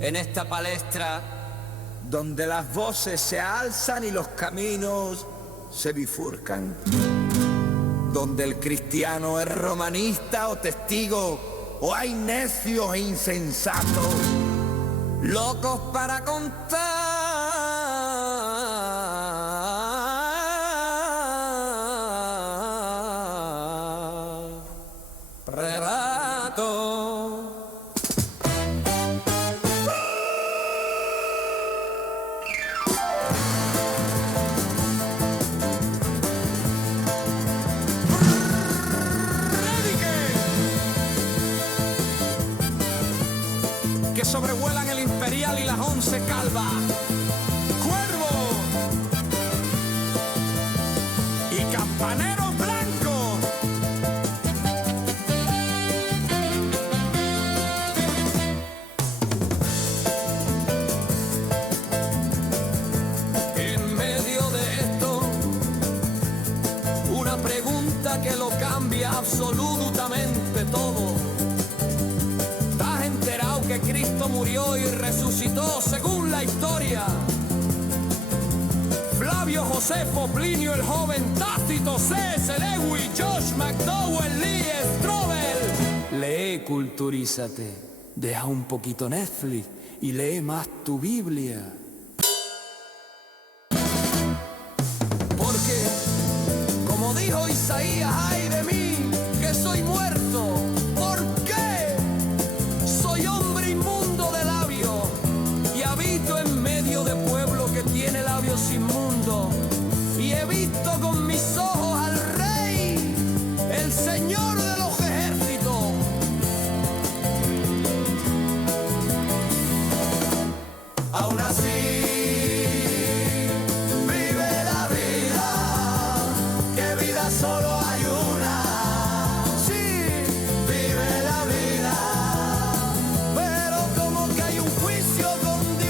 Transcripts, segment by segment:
en esta palestra donde las voces se alzan y los caminos se bifurcan, donde el cristiano es romanista o testigo, o hay necios e insensatos, locos para contar relatos. Que sobrevuelan el Imperial y las 11 calvas. Cuervo y campaneros blancos. En medio de esto, una pregunta que lo cambia absolutamente todo. Que Cristo murió y resucitó según la historia. Flavio Josefo, Plinio el Joven, Tácito, C.S. Lewis, Josh McDowell, Lee Strobel. Lee, culturízate, deja un poquito Netflix y lee más tu Biblia. Porque, como dijo Isaías, ay de mí, que soy muerto. Tiene labios inmundos y he visto con mis ojos al Rey, el Señor de los ejércitos. Aún así vive la vida, que vida solo hay una. Sí, vive la vida, pero como que hay un juicio con Dios.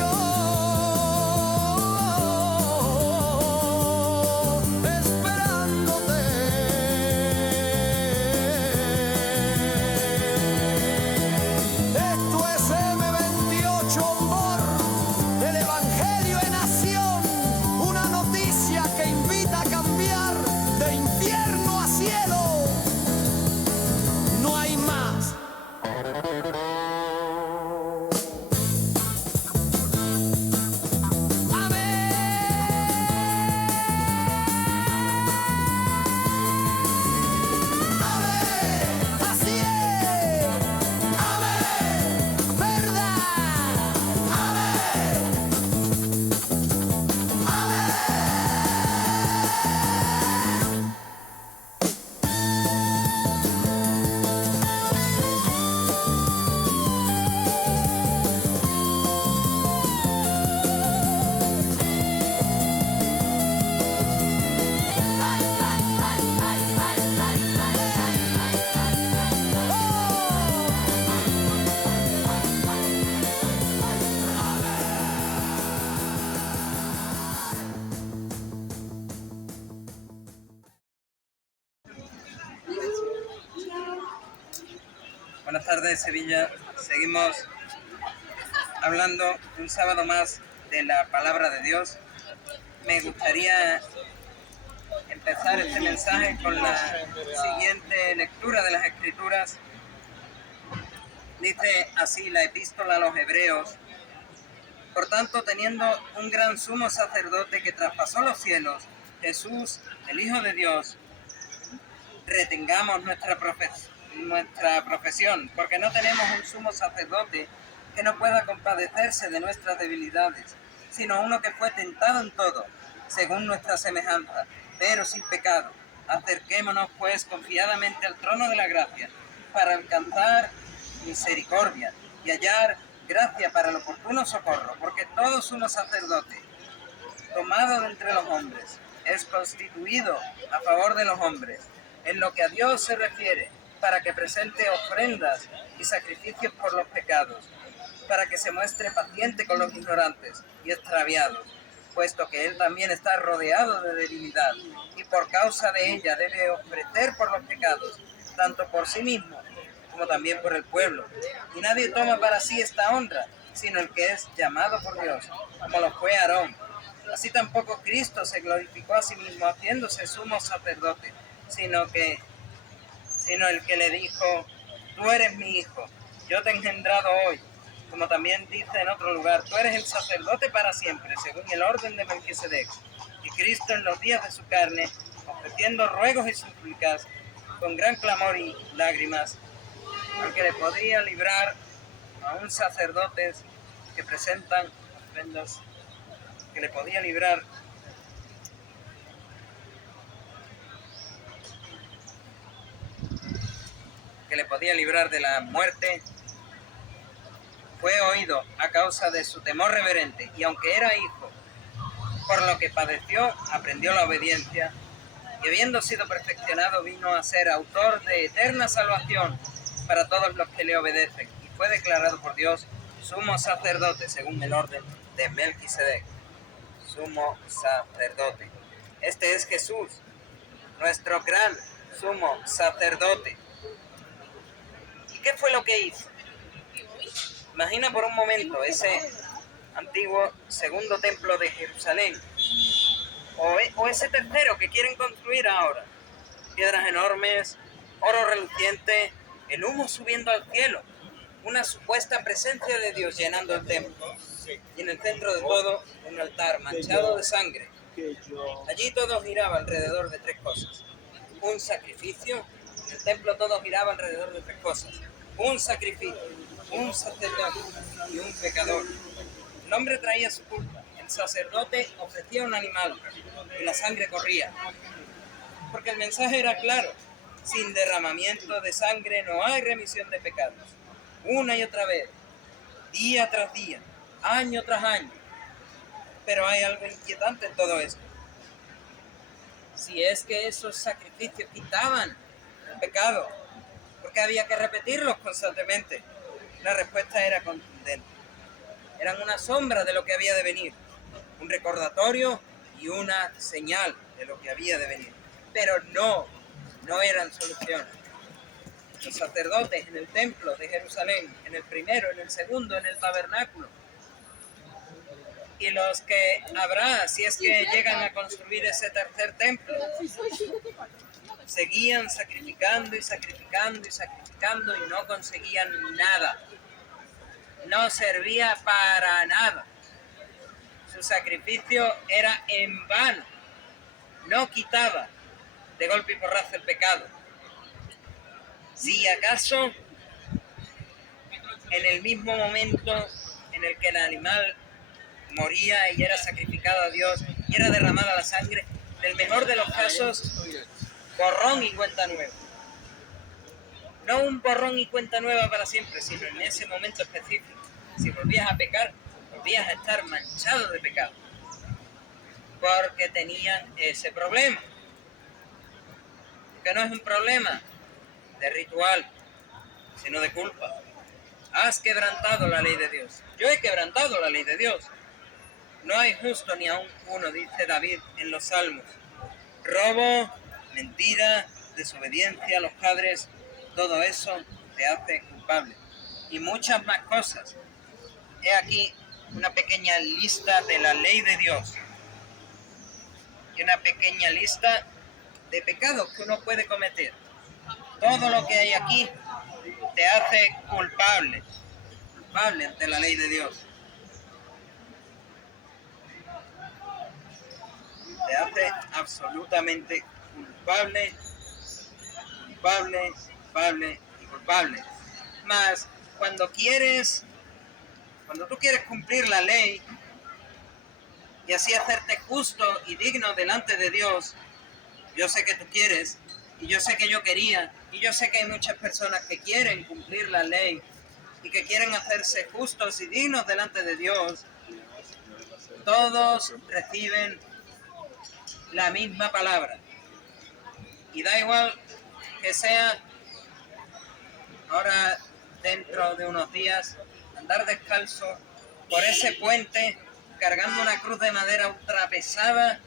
Buenas tardes, Sevilla. Seguimos hablando un sábado más de la palabra de Dios. Me gustaría empezar este mensaje con la siguiente lectura de las Escrituras. Dice así la epístola a los Hebreos: por tanto, teniendo un gran sumo sacerdote que traspasó los cielos, Jesús, el Hijo de Dios, retengamos nuestra profesión, porque no tenemos un sumo sacerdote que no pueda compadecerse de nuestras debilidades, sino uno que fue tentado en todo, según nuestra semejanza, pero sin pecado. Acerquémonos pues confiadamente al trono de la gracia, para alcanzar misericordia y hallar gracia para el oportuno socorro, porque todo sumo sacerdote, tomado de entre los hombres, es constituido a favor de los hombres, en lo que a Dios se refiere, para que presente ofrendas y sacrificios por los pecados, para que se muestre paciente con los ignorantes y extraviados, puesto que él también está rodeado de debilidad, y por causa de ella debe ofrecer por los pecados, tanto por sí mismo como también por el pueblo. Y nadie toma para sí esta honra, sino el que es llamado por Dios, como lo fue Aarón. Así tampoco Cristo se glorificó a sí mismo haciéndose sumo sacerdote, sino el que le dijo: tú eres mi hijo, yo te he engendrado hoy. Como también dice en otro lugar: tú eres el sacerdote para siempre, según el orden de Melquisedec. Y Cristo, en los días de su carne, ofreciendo ruegos y súplicas con gran clamor y lágrimas, aunque le podía librar a un sacerdote que presentan ofrendas, que le podía librar de la muerte, fue oído a causa de su temor reverente, y aunque era hijo, por lo que padeció, aprendió la obediencia, y habiendo sido perfeccionado, vino a ser autor de eterna salvación para todos los que le obedecen, y fue declarado por Dios sumo sacerdote según el orden de Melquisedec. Sumo sacerdote. Este es Jesús, nuestro gran sumo sacerdote. ¿Y qué fue lo que hizo? Imagina por un momento ese antiguo segundo templo de Jerusalén, o ese tercero que quieren construir ahora. Piedras enormes, oro reluciente, el humo subiendo al cielo, una supuesta presencia de Dios llenando el templo, y en el centro de todo un altar manchado de sangre. Allí todo giraba alrededor de tres cosas: un sacrificio. En el templo todo giraba alrededor de tres cosas: un sacrificio, un sacerdote y un pecador. El hombre traía su culpa, el sacerdote ofrecía un animal y la sangre corría. Porque el mensaje era claro: sin derramamiento de sangre no hay remisión de pecados. Una y otra vez, día tras día, año tras año. Pero hay algo inquietante en todo esto. Si es que esos sacrificios quitaban el pecado, ¿por qué había que repetirlos constantemente? La respuesta era contundente. Eran una sombra de lo que había de venir, un recordatorio y una señal de lo que había de venir. Pero no eran soluciones. Los sacerdotes en el templo de Jerusalén, en el primero, en el segundo, en el tabernáculo, y los que habrá si es que llegan a construir ese tercer templo, seguían sacrificando y sacrificando y sacrificando y no conseguían nada. No servía para nada. Su sacrificio era en vano. No quitaba de golpe y porrazo el pecado. Si acaso, en el mismo momento en el que el animal moría y era sacrificado a Dios y era derramada la sangre, en el mejor de los casos, borrón y cuenta nueva. No un borrón y cuenta nueva para siempre, sino en ese momento específico. Si volvías a pecar, volvías a estar manchado de pecado, porque tenían ese problema, que no es un problema de ritual, sino de culpa. Has quebrantado la ley de Dios. Yo he quebrantado la ley de Dios. No hay justo ni aun uno, dice David en los Salmos. Robo, mentira, desobediencia a los padres, todo eso te hace culpable. Y muchas más cosas. He aquí una pequeña lista de la ley de Dios. Y una pequeña lista de pecados que uno puede cometer. Todo lo que hay aquí te hace culpable ante la ley de Dios. Te hace absolutamente culpable. Mas cuando tú quieres cumplir la ley y así hacerte justo y digno delante de Dios, yo sé que tú quieres, y yo sé que yo quería, y yo sé que hay muchas personas que quieren cumplir la ley y que quieren hacerse justos y dignos delante de Dios. Todos reciben la misma palabra. Y da igual que sea ahora, dentro de unos días, andar descalzo por ese puente, cargando una cruz de madera ultra pesada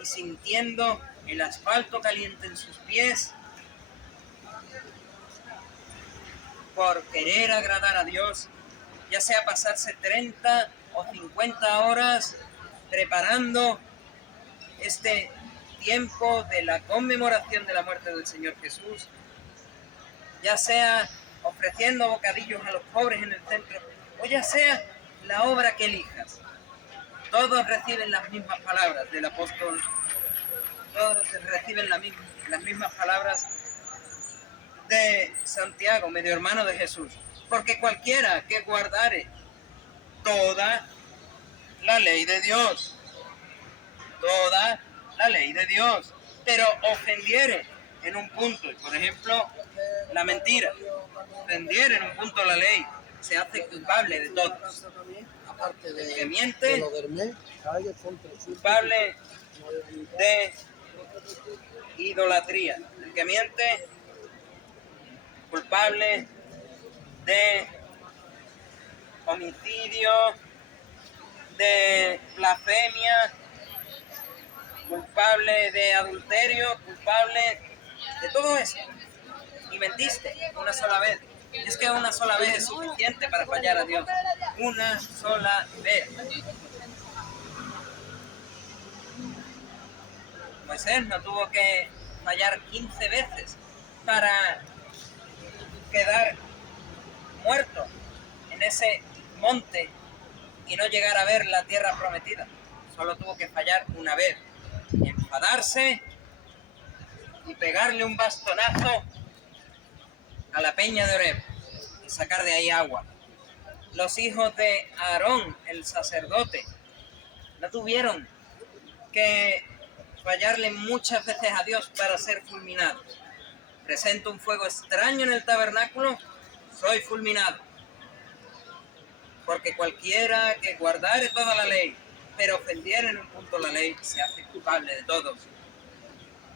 y sintiendo el asfalto caliente en sus pies, por querer agradar a Dios, ya sea pasarse 30 o 50 horas preparando este tiempo de la conmemoración de la muerte del Señor Jesús, ya sea ofreciendo bocadillos a los pobres en el centro, o ya sea la obra que elijas. Todos reciben las mismas palabras del apóstol, todos reciben las mismas palabras de Santiago, medio hermano de Jesús. Porque cualquiera que guardare toda la ley de Dios, toda la ley de Dios, pero ofendiere en un punto, por ejemplo, la mentira, ofendiere en un punto la ley, se hace culpable de todo. El que miente, culpable de idolatría. El que miente, culpable de homicidio, de blasfemia, culpable de adulterio, culpable de todo eso. Y mentiste una sola vez. Es que una sola vez es suficiente para fallar a Dios. Una sola vez. Moisés no tuvo que fallar 15 veces para quedar muerto en ese monte y no llegar a ver la tierra prometida. Solo tuvo que fallar una vez. Enfadarse y pegarle un bastonazo a la peña de Oreb y sacar de ahí agua. Los hijos de Aarón, el sacerdote, no tuvieron que fallarle muchas veces a Dios para ser fulminados. Presento un fuego extraño en el tabernáculo, soy fulminado. Porque cualquiera que guardare toda la ley, pero ofendiera en un punto la ley, se hace culpable de todos.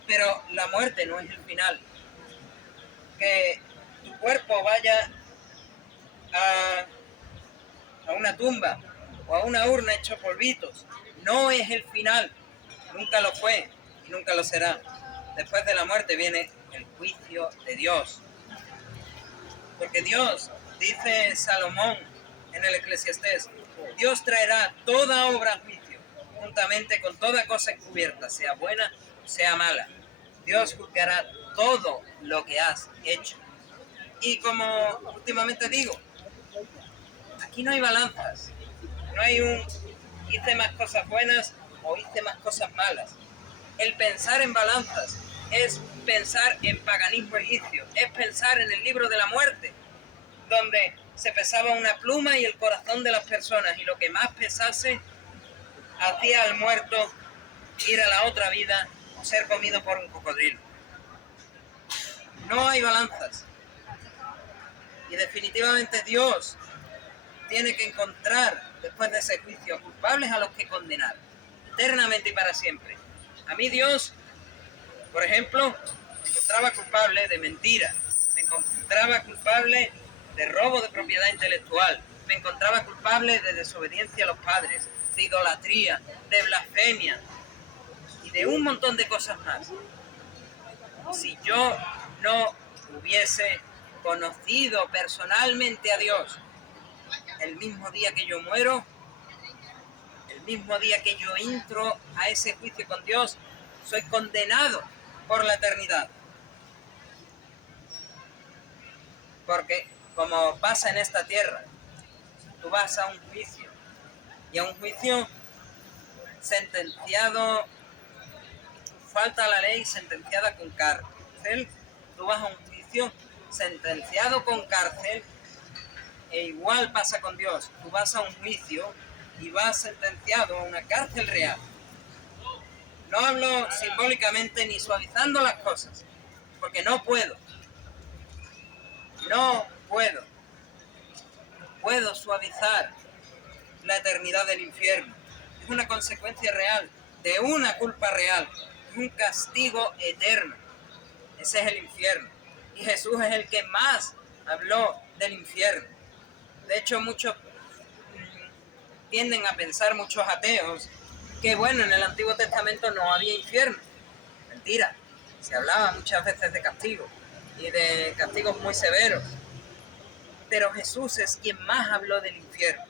Pero la muerte no es el final. Que tu cuerpo vaya a una tumba o a una urna hecho polvitos, no es el final. Nunca lo fue y nunca lo será. Después de la muerte viene el juicio de Dios. Porque Dios, dice Salomón en el Eclesiastés, Dios traerá toda obra a juicio, juntamente con toda cosa encubierta, sea buena o sea mala. Dios juzgará todo lo que has hecho. Y como últimamente digo, aquí no hay balanzas. No hay un hice más cosas buenas o hice más cosas malas. El pensar en balanzas es pensar en paganismo egipcio, es pensar en el libro de la muerte, donde se pesaba una pluma y el corazón de las personas, y lo que más pesase hacía al muerto ir a la otra vida o ser comido por un cocodrilo. No hay balanzas. Y definitivamente Dios tiene que encontrar, después de ese juicio, culpables a los que condenar, eternamente y para siempre. A mí Dios, por ejemplo, me encontraba culpable de mentira, me encontraba culpable de robo de propiedad intelectual, me encontraba culpable de desobediencia a los padres, de idolatría, de blasfemia y de un montón de cosas más. Si yo no hubiese conocido personalmente a Dios el mismo día que yo muero, el mismo día que yo entro a ese juicio con Dios, soy condenado por la eternidad. Porque como pasa en esta tierra, tú vas a un juicio, y a un juicio sentenciado, falta la ley, sentenciada con cárcel. Tú vas a un juicio sentenciado con cárcel, e igual pasa con Dios. Tú vas a un juicio y vas sentenciado a una cárcel real. No hablo simbólicamente ni suavizando las cosas, porque no puedo. No puedo suavizar la eternidad del infierno. Es una consecuencia real de una culpa real, es un castigo eterno. Ese es el infierno. Y Jesús es el que más habló del infierno. De hecho, muchos tienden a pensar, muchos ateos, que bueno, en el Antiguo Testamento no había infierno. Mentira, se hablaba muchas veces de castigo y de castigos muy severos. pero Jesús es quien más habló del infierno.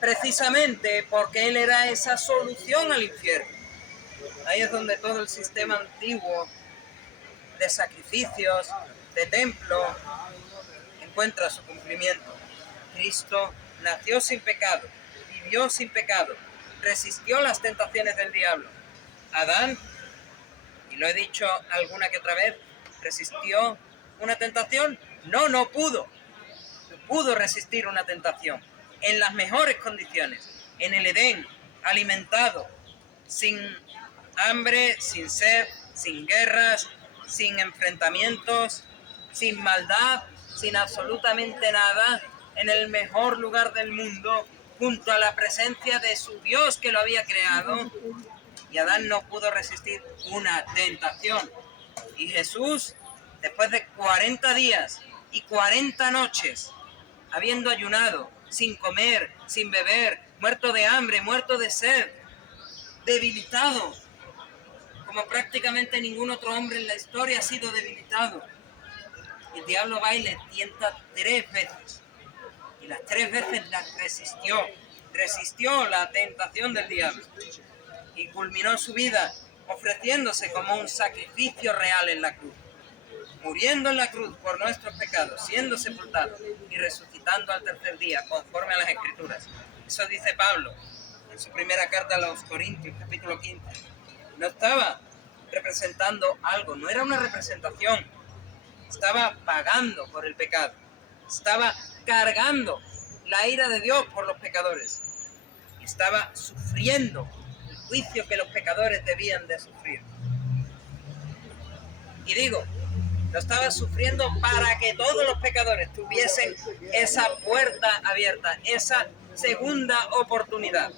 Precisamente porque Él era esa solución al infierno. Ahí es donde todo el sistema antiguo de sacrificios, de templo, encuentra su cumplimiento. Cristo nació sin pecado, vivió sin pecado, resistió las tentaciones del diablo. Adán, y lo he dicho alguna que otra vez, resistió una tentación. No pudo. No pudo resistir una tentación. En las mejores condiciones, en el Edén, alimentado, sin hambre, sin sed, sin guerras, sin enfrentamientos, sin maldad, sin absolutamente nada, en el mejor lugar del mundo, junto a la presencia de su Dios que lo había creado. Y Adán no pudo resistir una tentación. Y Jesús, después de 40 días y 40 noches, habiendo ayunado, sin comer, sin beber, muerto de hambre, muerto de sed, debilitado, como prácticamente ningún otro hombre en la historia ha sido debilitado. El diablo va y le tienta 3 veces. Y las 3 veces las resistió la tentación del diablo. Y culminó su vida ofreciéndose como un sacrificio real en la cruz, muriendo en la cruz por nuestros pecados, siendo sepultado y resucitando al tercer día, conforme a las Escrituras. Eso dice Pablo en su primera carta a los Corintios, capítulo 15. No estaba representando algo, no era una representación, estaba pagando por el pecado, estaba cargando la ira de Dios por los pecadores, estaba sufriendo el juicio que los pecadores debían de sufrir. Y digo, lo estaba sufriendo para que todos los pecadores tuviesen esa puerta abierta, esa segunda oportunidad.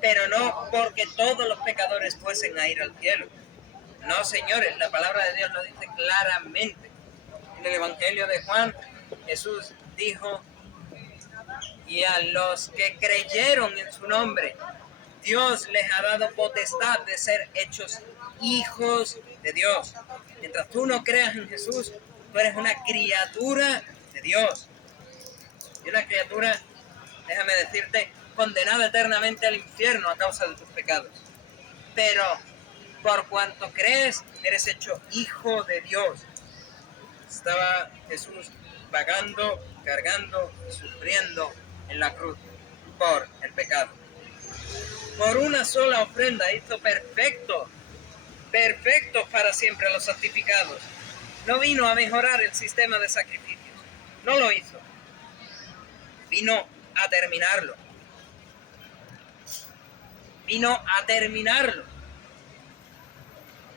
Pero no porque todos los pecadores fuesen a ir al cielo. No, señores, la palabra de Dios lo dice claramente. En el Evangelio de Juan, Jesús dijo: y a los que creyeron en su nombre, Dios les ha dado potestad de ser hechos hijos de Dios. Mientras tú no creas en Jesús, tú eres una criatura de Dios. Y una criatura, déjame decirte, condenada eternamente al infierno a causa de tus pecados. Pero por cuanto crees, eres hecho hijo de Dios. Estaba Jesús vagando, cargando, sufriendo en la cruz por el pecado. Por una sola ofrenda hizo perfectos para siempre a los santificados. No vino a mejorar el sistema de sacrificios, no lo hizo. Vino a terminarlo.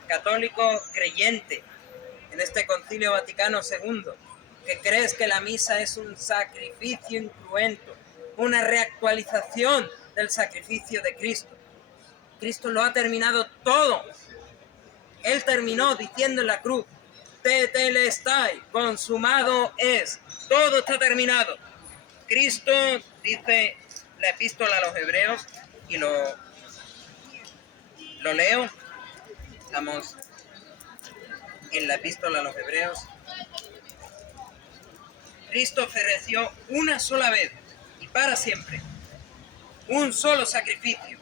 Católico creyente en este Concilio Vaticano II, que crees que la misa es un sacrificio incruento, una reactualización del sacrificio de Cristo. Cristo lo ha terminado todo. Él terminó diciendo en la cruz: tetelestai, consumado es, todo está terminado. Cristo, dice la epístola a los Hebreos, y lo leo. Estamos en la epístola a los Hebreos. Cristo ofreció una sola vez y para siempre un solo sacrificio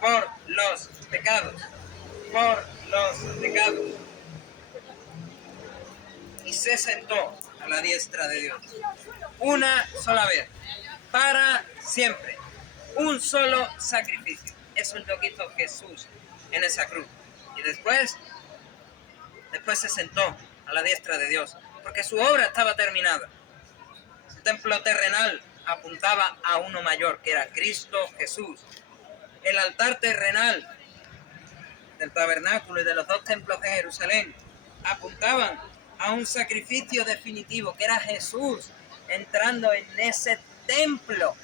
por los pecados, y se sentó a la diestra de Dios. Una sola vez, para siempre, un solo sacrificio. Eso es lo que hizo Jesús en esa cruz. Y después se sentó a la diestra de Dios, porque su obra estaba terminada. El templo terrenal apuntaba a uno mayor, que era Cristo Jesús. El altar terrenal del tabernáculo y de los 2 templos de Jerusalén apuntaban a un sacrificio definitivo, que era Jesús entrando en ese templo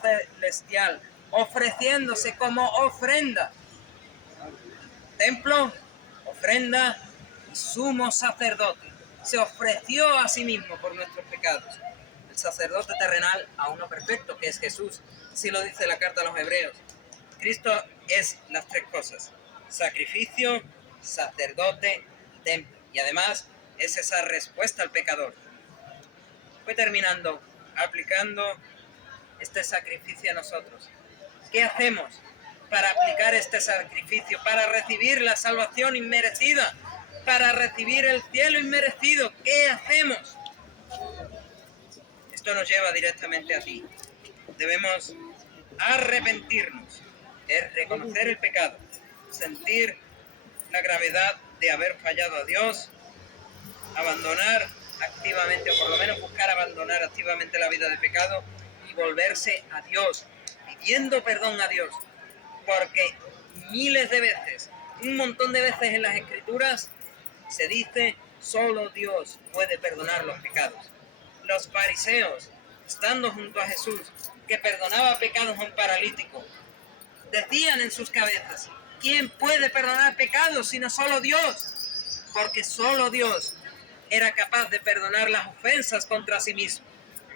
celestial, ofreciéndose como ofrenda. Templo, ofrenda y sumo sacerdote. Se ofreció a sí mismo por nuestros pecados. El sacerdote terrenal a uno perfecto, que es Jesús. Así lo dice la carta a los Hebreos. Cristo es las 3 cosas: sacrificio, sacerdote y templo. Y además es esa respuesta al pecador. Voy terminando aplicando este sacrificio a nosotros. ¿Qué hacemos para aplicar este sacrificio, para recibir la salvación inmerecida, para recibir el cielo inmerecido? ¿Qué hacemos? Esto nos lleva directamente a ti. Debemos arrepentirnos, es reconocer el pecado, sentir la gravedad de haber fallado a Dios, abandonar activamente, o por lo menos buscar abandonar activamente la vida de pecado y volverse a Dios, pidiendo perdón a Dios, porque miles de veces, un montón de veces en las Escrituras se dice solo Dios puede perdonar los pecados. Los fariseos, estando junto a Jesús, que perdonaba pecados a un paralítico, decían en sus cabezas: ¿quién puede perdonar pecados sino solo Dios? Porque solo Dios era capaz de perdonar las ofensas contra sí mismo.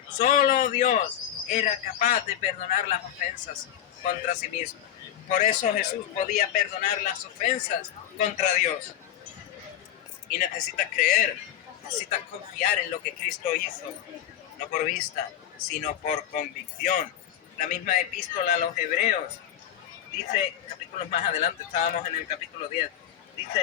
Solo Dios era capaz de perdonar las ofensas contra sí mismo. Por eso Jesús podía perdonar las ofensas contra Dios. Y necesitas creer, necesitas confiar en lo que Cristo hizo, no por vista, sino por convicción. La misma epístola a los Hebreos dice, capítulos más adelante, estábamos en el capítulo 10, dice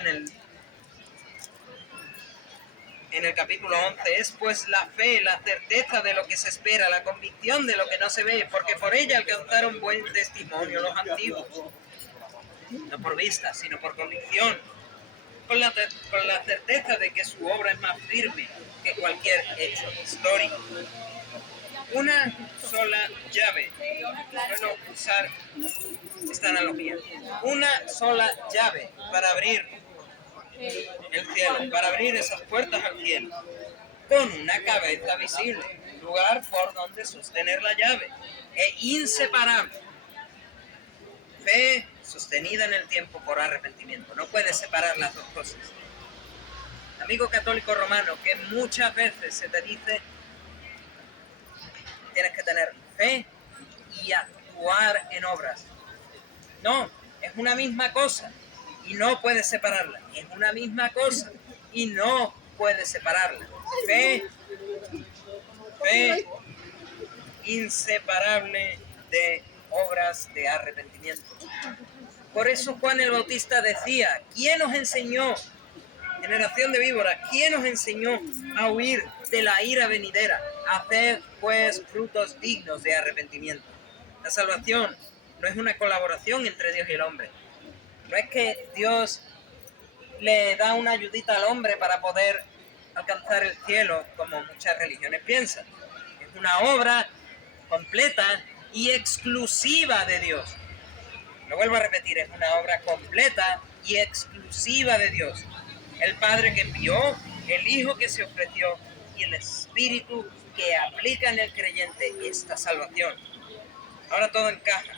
en el capítulo 11, es pues la fe, la certeza de lo que se espera, la convicción de lo que no se ve, porque por ella alcanzaron buen testimonio los antiguos. No por vista, sino por convicción, con la certeza de que su obra es más firme que cualquier hecho histórico. Una sola llave, bueno, usar esta analogía, una sola llave para abrir el cielo, para abrir esas puertas al cielo, con una cabeza visible, lugar por donde sostener la llave, e inseparable. Fe sostenida en el tiempo por arrepentimiento. No puedes separar las dos cosas. Amigo católico romano, que muchas veces se te dice tienes que tener fe y actuar en obras. No, es una misma cosa y no puedes separarla. Es una misma cosa y no puedes separarla. Fe inseparable de obras de arrepentimiento. Por eso Juan el Bautista decía: ¿quién os enseñó, generación de víboras, quién os enseñó a huir de la ira venidera? Haced pues frutos dignos de arrepentimiento. La salvación no es una colaboración entre Dios y el hombre. No es que Dios le da una ayudita al hombre para poder alcanzar el cielo, como muchas religiones piensan. Es una obra completa y exclusiva de Dios. Lo vuelvo a repetir, es una obra completa y exclusiva de Dios. El Padre que envió, el Hijo que se ofreció y el Espíritu que aplica en el creyente esta salvación. Ahora todo encaja.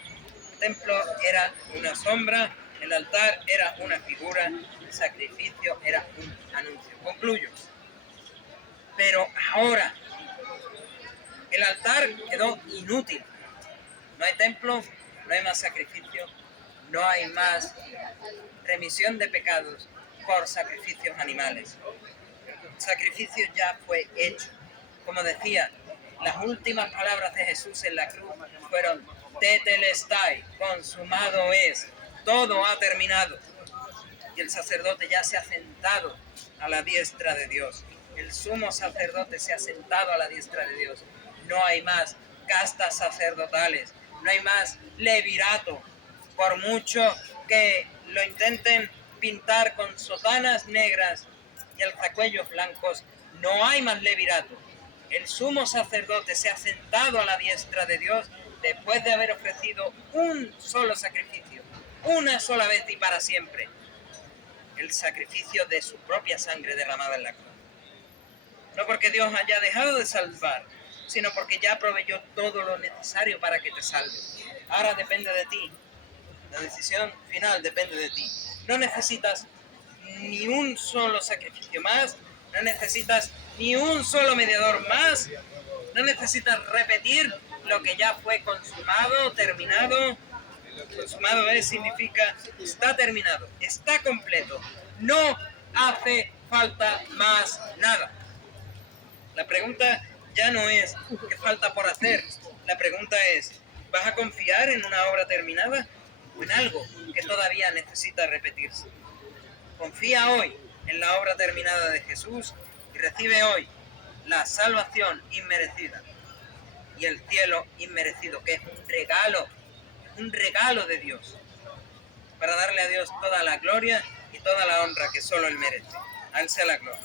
El templo era una sombra, el altar era una figura, el sacrificio era un anuncio. Concluyo. Pero ahora el altar quedó inútil. No hay templo, no hay más sacrificio, no hay más remisión de pecados por sacrificios animales. El sacrificio ya fue hecho. Como decía, las últimas palabras de Jesús en la cruz fueron: tetelestai, consumado es, todo ha terminado. Y el sacerdote ya se ha sentado a la diestra de Dios. El sumo sacerdote se ha sentado a la diestra de Dios. No hay más castas sacerdotales, no hay más levirato. Por mucho que lo intenten pintar con sotanas negras y alzacuellos blancos, no hay más levirato. El sumo sacerdote se ha sentado a la diestra de Dios después de haber ofrecido un solo sacrificio, una sola vez y para siempre, el sacrificio de su propia sangre derramada en la cruz. No porque Dios haya dejado de salvar, sino porque ya proveyó todo lo necesario para que te salves. Ahora depende de ti. La decisión final depende de ti. No necesitas ni un solo sacrificio más, no necesitas ni un solo mediador más, no necesitas repetir lo que ya fue consumado, terminado. Consumado significa está terminado, está completo, no hace falta más nada. La pregunta ya no es qué falta por hacer. La pregunta es, ¿vas a confiar en una obra terminada o en algo que todavía necesita repetirse? Confía hoy en la obra terminada de Jesús y recibe hoy la salvación inmerecida y el cielo inmerecido, que es un regalo de Dios, para darle a Dios toda la gloria y toda la honra que solo Él merece. A Él sea la gloria.